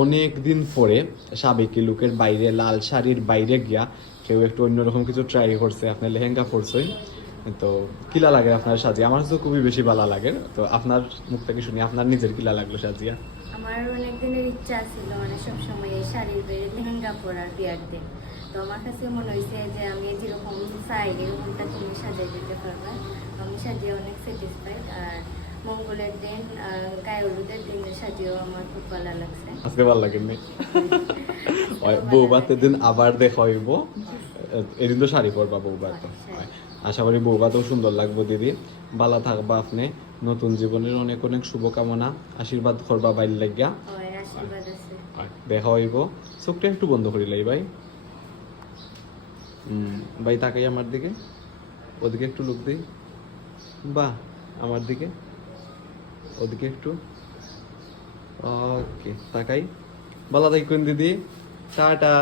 অনেক দিন পরে সাবেকি লুকের বাইরে লাল শাড়ির বাইরে গিয়া কেউ একটু অন্যরকম কিছু ট্রাই করছে। আপনি লেহেঙ্গা পরছেন, তো কিলা লাগে আপনার সাজিয়া? আমার তো খুবই বেশি ভালো লাগে। তো আপনার মুখ থেকে শুনি আপনার নিজের কিলা লাগলো সাজিয়া? আমার অনেক দিনের ইচ্ছা ছিল, মানে সবসময় এই শাড়ির বাইরে লেহেঙ্গা পরার বিয়ার দিন। তো আমার কাছে মনে হয়েছে যে আমি যেরকম চাই এরকমটা তুমি সাজিয়ে দিতে পারবে। তো আমি সাজিয়ে অনেক স্যাটিসফাইড। আর মঙ্গলের দিন গায়ে হলুদের দিন সাজিয়েও আমার খুব ভালো লাগছে। আজকে ভালো লাগেনি? বৌভাতের দিন আবার দেখা হইব, এদিন তো শাড়ি পরবা বৌভাত। আশা করি বৌভাতেও সুন্দর লাগবে দিদি। ভালো থাকবা আপনি, নতুন জীবনের অনেক অনেক শুভকামনা, আশীর্বাদ করবা বাইর লাগিয়া। আশীর্বাদ আছে। দেখা হইব। চোখটা একটু বন্ধ করিলাই ভাই। ভাই তাকাই আমার দিকে, ওদিকে একটু লোক দিই। বাহ, আমার দিকে, ওদিকে একটু। ওকে, তাকাই। ভালো থাকুন দিদি, টাটা।